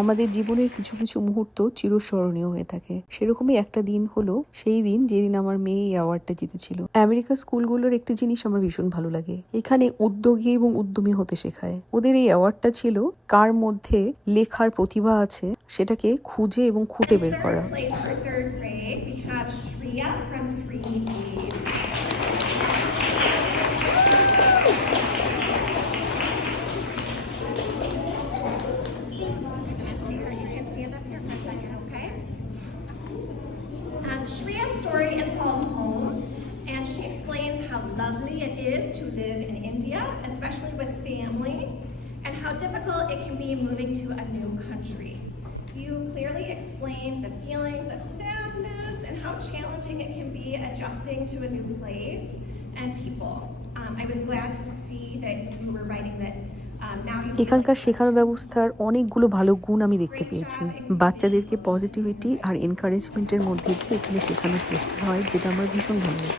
আমাদের জীবনের কিছু কিছু মুহূর্ত চিরস্মরণীয় হয়ে থাকে। সেরকমই একটা দিন হলো সেই দিন যেদিন আমার মেয়ে এই অ্যাওয়ার্ডটা জিতেছিল। আমেরিকা স্কুলগুলোর একটি জিনিস আমার ভীষণ ভালো লাগে, এখানে উদ্যোগী এবং উদ্যমী হতে শেখায়। ওদের এই অ্যাওয়ার্ডটা ছিল কার মধ্যে লেখার প্রতিভা আছে সেটাকে খুঁজে এবং খুঁটে বের করা। Shreya's story is called Home, and she explains how lovely it is to live in India, especially with family, and how difficult it can be moving to a new country. You clearly explained the feelings of sadness and how challenging it can be adjusting to a new place and people. I was glad to see that you were writing that. এখানকার শেখানো ব্যবস্থার অনেকগুলো ভালো গুণ আমি দেখতে পেয়েছি। বাচ্চাদেরকে পজিটিভিটি আর এনকারেজমেন্টের মধ্যে দিয়ে এখানে শেখানোর চেষ্টা হয়, যেটা আমার ভীষণ ভালো লাগে।